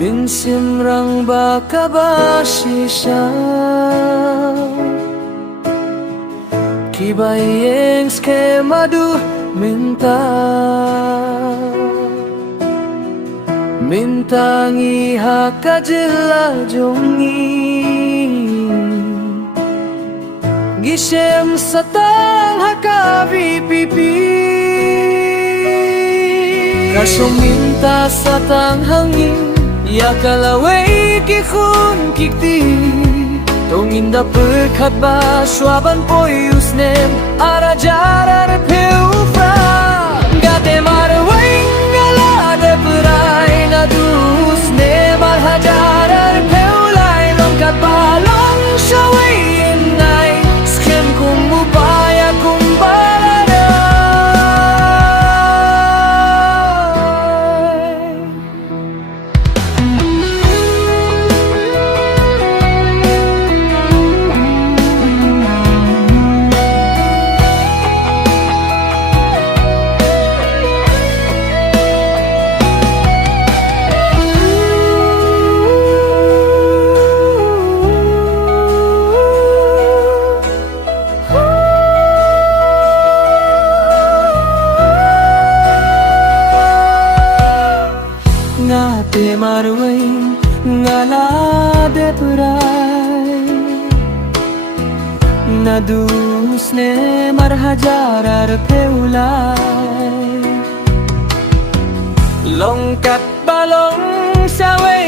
Mynsiem Rang baka ba siya Kibayeng skema du minta Mintangi hakajila jongi Gisem satang hakavipipi Kaso minta satang hangin Ya kalaway kikun kikti Tonginda perkat ba Swaban poyus nem Arajarar peufra Gate marway ngala de perai Na dus nem Alhajarar peulay Longkat balong syaway inay Skem kumupaya kumbalada Ngate marway ngala de perai Nadus ne marhajarar peulay Longkat balong sawe